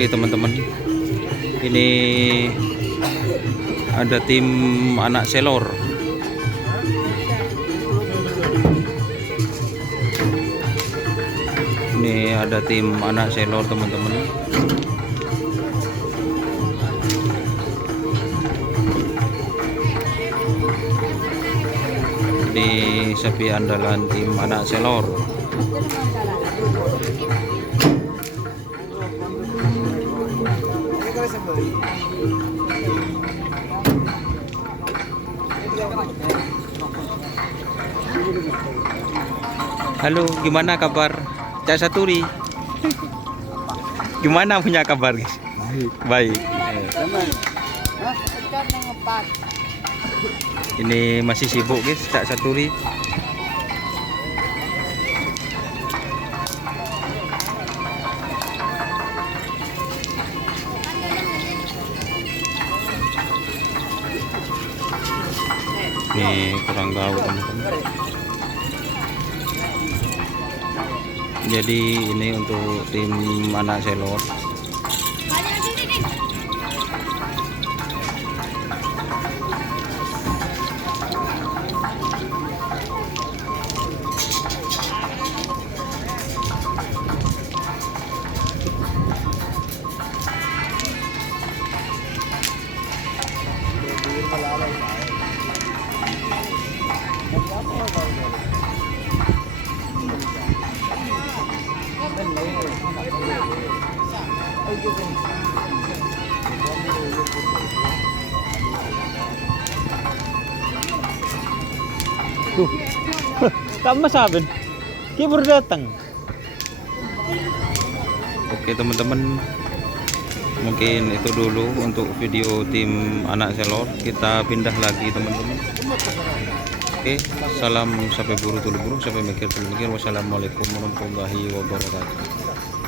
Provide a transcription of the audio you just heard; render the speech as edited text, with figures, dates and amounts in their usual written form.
Oke teman-teman, ini ada tim anak selor. Ini ada tim anak selor teman-teman. Ini sapi andalan tim anak selor. Halo, gimana kabar Cak Saturi? Gimana punya kabar guys? Baik. Ini masih sibuk guys Cak Saturi. Ini kurang tahu teman-teman. Jadi ini untuk tim anak selor. Tuh, kamu sabun, dia baru datang. Oke teman-teman, mungkin itu dulu untuk video tim anak selor. Kita pindah lagi teman-teman. Oke, salam sampai buru tulu buru, sampai mikir tulu mikir. Wassalamualaikum warahmatullahi wabarakatuh.